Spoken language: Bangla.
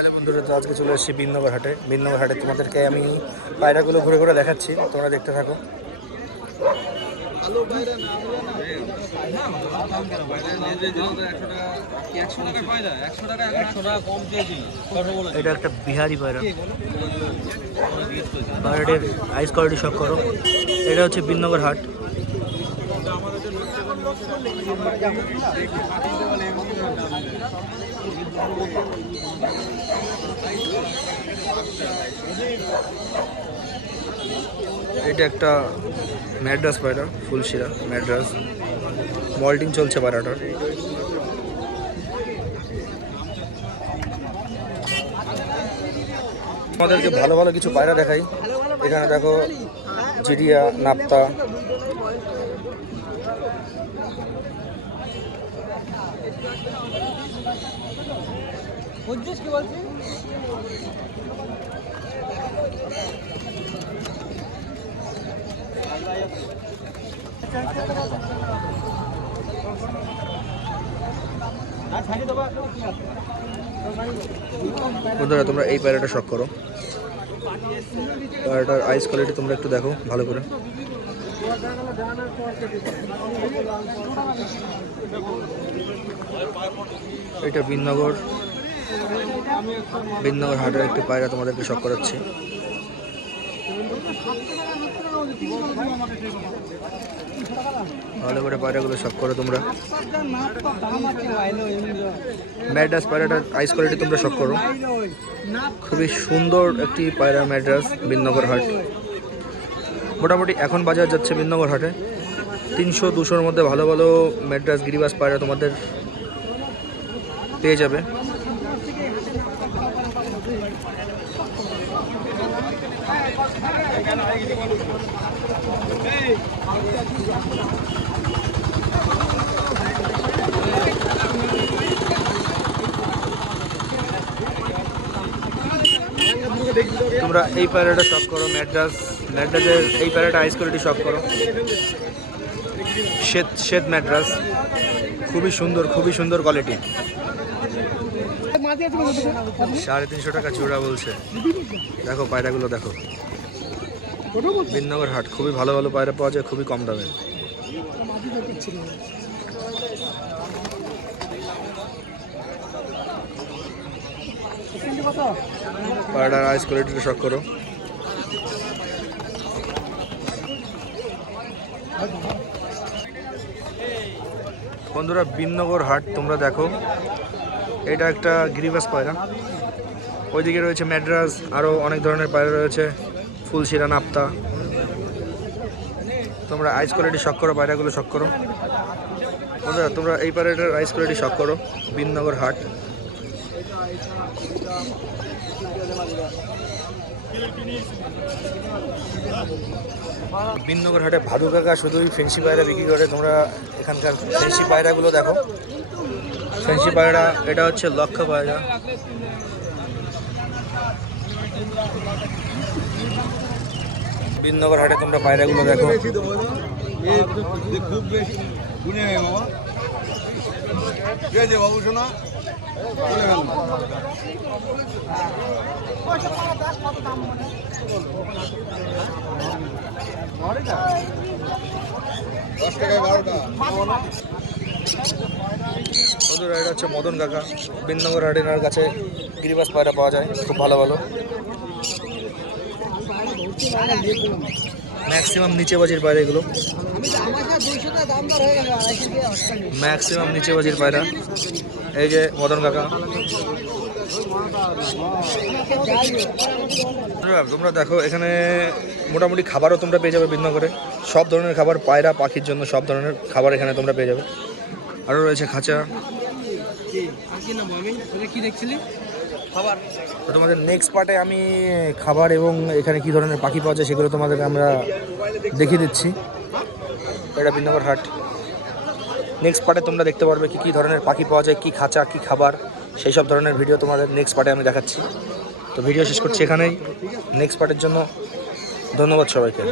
হ্যালো বন্ধুরা, তো আজকে চলে এসেছি বিনগর হাটে। বিনগর হাটে তোমাদেরকে আমি পায়রাগুলো ঘুরে ঘুরে দেখাচ্ছি, তোমরা দেখতে থাকো। এটা একটা বিহারি পায়রা। পায়রাটির আইস কোয়ালিটি সব করো। এটা হচ্ছে বিনগর হাট। এটা একটা ম্যাড্রাস পায়রা ফুলশিরা, ম্যাড্রাস। মল্টিং চলছে পায়রাটার আমাদেরকে ভালো ভালো কিছু পায়রা দেখাই। এখানে দেখো জিরিয়া, নাপ্তা বুঝছিস কি বলছি? বন্ধুরা, তোমরা এই পায়রাটা শখ করো। পায়রাটার আইস কোয়ালিটি তোমরা একটু দেখো, ভালো করে। এটা বিনগর। বিনগর হাটের একটি পায়রা তোমাদেরকে শখ করাচ্ছি। ভালো করে পায়রাগুলো শখ করো তোমরা। ম্যাড্রাস পায়রাটার আইস কোয়ালিটি তোমরা শখ করো। খুবই সুন্দর একটি পায়রা ম্যাড্রাস বিনগর হাট। মোটামুটি এখন বাজার যাচ্ছে বিনগর হাটে। তিনশো দুশোর মধ্যে ভালো ভালো ম্যাড্রাস, গিরিবাস পায়রা তোমাদের পেয়ে যাবে। তোমরা এই প্যারেটা শপ করো, ম্যাড্রাস ম্যাড্রাসের এই প্যারেটা আইস কোয়ালিটি শপ করো। শ্বেত শ্বেত ম্যাড্রাস খুবই সুন্দর খুবই সুন্দর কোয়ালিটি সাড়ে তিনশো টাকা চূড়া বলছে। দেখো পায়রাগুলো, দেখো। বিনগর হাট, খুবই ভালো ভালো পায়রা পাওয়া যায়, খুবই কম দামে। পায়রার আইস কোয়ালিটিটা শখ করো। বন্ধুরা বিনগর হাট, তোমরা দেখো। এটা একটা গিরিবাস পায়রা। ওইদিকে রয়েছে ম্যাড্রাস আরও অনেক ধরনের পায়রা রয়েছে, ফুলশিরা, নাপ্তা। তোমরা আইস কোয়ালিটি শখ করো, পায়রাগুলো শখ করো। বন্ধুরা, তোমরা এই পায়রাটার আইস কোয়ালিটি শখ করো বিনগর হাট। বিননগর হাটে ভাদু কাকা শুধুই ফেন্সি পায়রা বিক্রি করে। তোমরা এখানকার ফেন্সি পায়রাগুলো দেখো। ফেন্সি পায়রা, এটা হচ্ছে লক্ষ্য পায়রা। বিননগর হাটে তোমরা পায়রাগুলো দেখো। বন্ধুরা এটা হচ্ছে মদন কাকা। বিননগর হাটেনার কাছে গিরিবাস পায়রা পাওয়া যায়। খুব ভালো ভালো। ম্যাক্সিমাম নিচে বাজির পায়রা এগুলো। ম্যাক্সিমাম নিচে বাজির পায়রা। এই যে মদন কাকা। তোমরা দেখো, এখানে মোটামুটি খাবারও তোমরা পেয়ে যাবে বিনগরে সব ধরনের খাবার, পায়রা, পাখির জন্য সব ধরনের খাবার এখানে তোমরা পেয়ে যাবে। আরও রয়েছে খাঁচা। খাবার? তো তোমাদের নেক্সট পার্টে আমি খাবার এবং এখানে কি ধরনের পাখি পাওয়া যায় সেগুলো তোমাদের আমরা দেখিয়ে দিচ্ছি। এটা বিনগর হাট। নেক্সট পার্টে তোমরা দেখতে পারবে কি কী ধরনের পাখি পাওয়া যায়, কি খাঁচা, কি খাবার, সেই সব ধরনের ভিডিও তোমাদের নেক্সট পার্টে আমি দেখাচ্ছি। তো ভিডিও শেষ করছি এখানেই। নেক্সট পার্টের জন্য ধন্যবাদ সবাইকে।